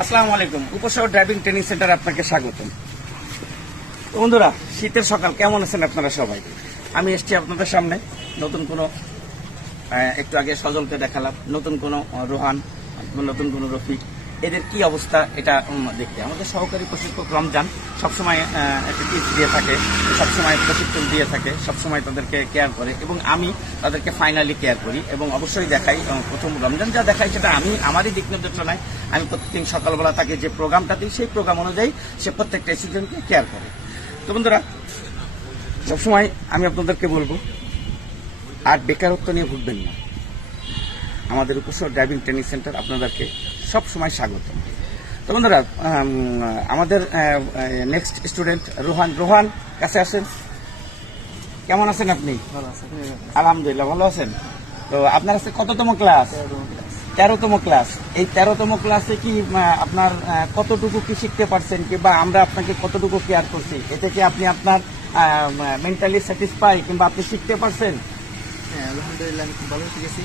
আসসালামু আলাইকুম। উপশহর driving training centre আপনাকে স্বাগতম। বন্ধুরা, শীতের সকাল, কেমন আছেন আপনারা সবাই? আমি এসছি আপনাদের সামনে। নতুন কোনো একটু আগে সজলকে দেখালাম। নতুন কোনো রোহান, নতুন কোনো রফিক। এদের কি অবস্থা, এটা দেখতে। আমাদের সহকারী প্রশিক্ষক রমজান সবসময় একটা টিপস দিয়ে থাকে, সবসময় প্রশিক্ষণ দিয়ে থাকে, সবসময় তাদেরকে কেয়ার করে এবং আমি তাদেরকে ফাইনালি কেয়ার করি এবং অবশ্যই দেখাই প্রথম রমজান যা দেখাই সেটা আমি, আমারই দিক নির্দেশনায় আমি প্রত্যেকদিন সকালবেলা তাকে যে প্রোগ্রামটা দিই, সেই প্রোগ্রাম অনুযায়ী সে প্রত্যেকটা স্টুডেন্টকে কেয়ার করে। তো বন্ধুরা, সবসময় আমি আপনাদেরকে বলব, আর বেকারত্ব নিয়ে ভুগবেন না। আমাদের উপসর ড্রাইভিং ট্রেনিং সেন্টার আপনাদেরকে সব সময় স্বাগত তো বন্ধুরা আমাদের নেক্সট স্টুডেন্ট রোহান। রোহান কাছে আসেন। কেমন আছেন আপনি? আলহামদুলিল্লাহ ভালো আছেন। তো আপনার কাছে কততম ক্লাস তেরোতম ক্লাস এই তেরোতম ক্লাসে কি আপনার কতটুকু কি শিখতে পারছেন কিংবা আমরা আপনাকে কতটুকু কেয়ার করছি? এতে কি আপনি আপনার মেন্টালি স্যাটিসফাই কিংবা আপনি শিখতে পারছেন? হ্যাঁ আলহামদুলিল্লাহ ভালো শিখেছি।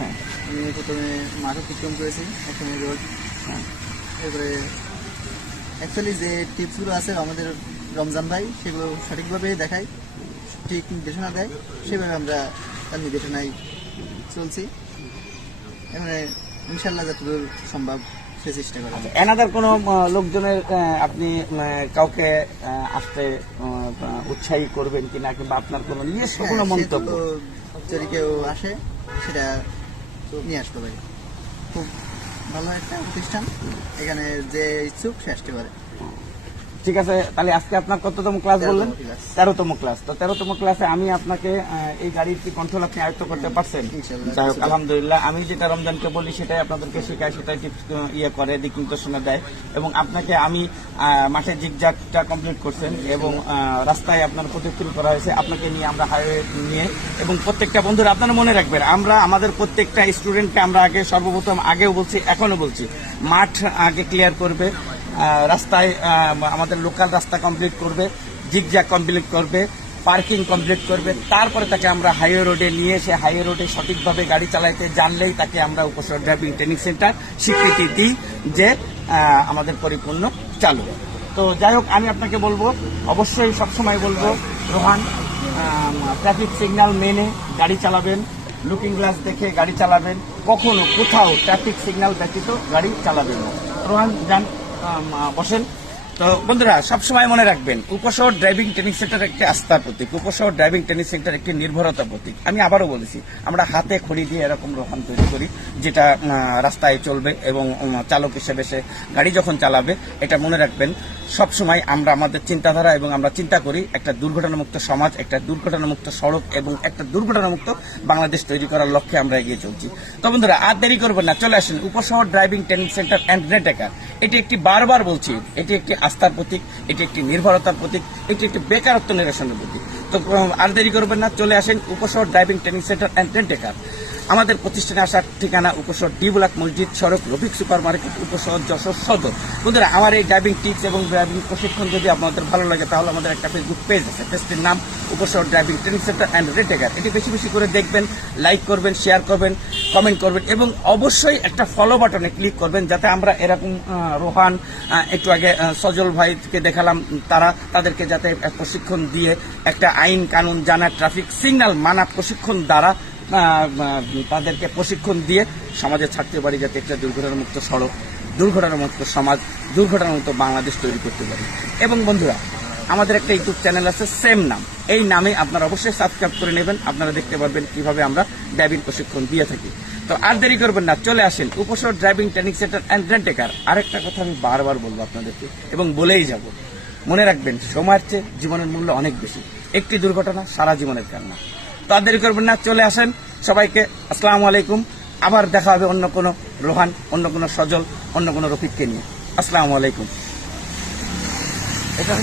হ্যাঁ। আমি প্রথমে মাঠ অতিক্রম করেছি এখানে রোড। হ্যাঁ। এরপরে অ্যাকচুয়ালি যে টিপসগুলো আছে আমাদের রমজান ভাই সেগুলো সঠিকভাবে দেখায় ঠিক নির্দেশনা দেয় সেভাবে আমরা তার নির্দেশনায় চলছি। এখানে ইনশাল্লাহ যতদূর সম্ভব সে চেষ্টা করা এনাদার কোনো লোকজনের আপনি কাউকে আসতে উৎসাহী করবেন কিনা কিংবা আপনার কোনো নিজস্ব কোনো হ্যাঁ, মন্তব্য? যদি কেউ আসে সেটা নিয়ে আসতে পারি খুব ভালো একটা প্রতিষ্ঠান। এখানে যে ইচ্ছুক সে আসতে পারে। ঠিক আছে তাহলে আজকে আপনার কততম ক্লাস বললেন? তেরোতম ক্লাস তো তেরোতম ক্লাসে আমি আপনাকে এই গাড়ির কি কন্ট্রোল আপনি আয়ত্ত করতে পারছেন? যাই হোক আলহামদুলিল্লাহ আমি যেটা রমজানকে বলি সেটাই আপনাদেরকে শেখাই সেটাই টিপস ইয়ে করে দিক নির্দেশনা দেয়। এবং আপনাকে আমি মাঠে জিগজাগটা কমপ্লিট করছেন এবং রাস্তায় আপনার প্রতিক্রিয়া করা হয়েছে। আপনাকে নিয়ে আমরা হাইওয়ে নিয়ে এবং প্রত্যেকটা বন্ধুরা আপনারা মনে রাখবেন আমরা আমাদের প্রত্যেকটা স্টুডেন্টকে আমরা আগে সর্বপ্রথম আগেও বলছি এখনও বলছি মাঠ আগে ক্লিয়ার করবে। রাস্তায় আমাদের লোকাল রাস্তা কমপ্লিট করবে জিগজ্যাগ কমপ্লিট করবে পার্কিং কমপ্লিট করবে, তারপরে তাকে আমরা হাইওয়ে রোডে নিয়ে এসে হাইওয়ে রোডে সঠিকভাবে গাড়ি চালাইতে জানলেই তাকে আমরা উপসর ড্রাইভিং ট্রেনিং সেন্টার স্বীকৃতি দিই যে আমাদের পরিপূর্ণ চালু। তো যাই হোক, আমি আপনাকে বলব, অবশ্যই সবসময় বলব, রোহান ট্রাফিক সিগন্যাল মেনে গাড়ি চালাবেন লুকিং গ্লাস দেখে গাড়ি চালাবেন, কখনো কোথাও ট্রাফিক সিগন্যাল ব্যতীত গাড়ি চালাবেন না। রোহান, যান। বসেন। তো বন্ধুরা, সবসময় মনে রাখবেন উপশহর ড্রাইভিং ট্রেনিং সেন্টার একটি আস্থার প্রতীক উপশহর ড্রাইভিং ট্রেনিং সেন্টার একটি নির্ভরতা প্রতীক। আমি আবারও বলেছি, আমরা হাতে খড়ি দিয়ে এরকম রোহান তৈরি করি, যেটা রাস্তায় চলবে এবং চালক হিসেবে সে গাড়ি যখন চালাবে, এটা মনে রাখবেন, সবসময় আমরা আমাদের চিন্তাধারা এবং আমরা চিন্তা করি, একটা দুর্ঘটনামুক্ত সমাজ, একটা দুর্ঘটনামুক্ত সড়ক এবং একটা দুর্ঘটনামুক্ত বাংলাদেশ তৈরি করার লক্ষ্যে আমরা এগিয়ে চলছি। তো বন্ধুরা, আর দেরি করবেন না, চলে আসেন Upashahar driving training centre and rent a car এটি একটি বারবার বলছি, এটি একটি আস্থার প্রতীক, এটি একটি নির্ভরতার প্রতীক, এটি একটি বেকারত্ব নিরসনের প্রতীক। তো আর দেরি করবেন না, চলে আসেন Upashahar driving training centre and rent a car আমাদের প্রতিষ্ঠানে আসার ঠিকানা উপশহর ডি ব্লক মসজিদ, সড়ক রফিক সুপার মার্কেট, উপশহর যশোর সদর। বন্ধুরা, আমার এই ড্রাইভিং টিপস এবং ড্রাইভিং প্রশিক্ষণ যদি আপনাদের ভালো লাগে, তাহলে আমাদের একটা ফেসবুক পেজ আছে, পেজটির নাম Upashahar driving training centre and rent a car এটি বেশি বেশি করে দেখবেন লাইক করবেন শেয়ার করবেন কমেন্ট করবেন এবং অবশ্যই একটা ফলো বাটনে ক্লিক করবেন যাতে আমরা এরকম রোহান একটু আগে সজল ভাইকে দেখালাম, তারা তাদেরকে যাতে প্রশিক্ষণ দিয়ে একটা আইন কানুন জানা ট্রাফিক সিগন্যাল মানা প্রশিক্ষণ দ্বারা তাদেরকে প্রশিক্ষণ দিয়ে সমাজে ছাড়তে পারি যাতে একটা দুর্ঘটনামুক্ত সড়ক, দুর্ঘটনামুক্ত সমাজ, দুর্ঘটনামুক্ত বাংলাদেশ তৈরি করতে পারি। এবং বন্ধুরা, আমাদের একটা ইউটিউব চ্যানেল আছে সেম নাম। এই নামে আপনারা অবশ্যই সাবস্ক্রাইব করে নেবেন। আপনারা দেখতে পারবেন কীভাবে আমরা ড্রাইভিং প্রশিক্ষণ দিয়ে থাকি। তো আর দেরি করবেন না, চলে আসেন Upashahar driving training centre and rent a car আরেকটা কথা আমি বারবার বলব আপনাদেরকে এবং বলেই যাব। মনে রাখবেন, সময়ের চেয়ে জীবনের মূল্য অনেক বেশি। একটি দুর্ঘটনা সারা জীবনের কান্না। তো আর দেরি করবেন না, চলে আসেন। সবাইকে আসসালামু আলাইকুম। আবার দেখা হবে অন্য কোনো রোহান, অন্য কোনো সজল, অন্য কোনো রফিককে নিয়ে। আসসালামু আলাইকুম।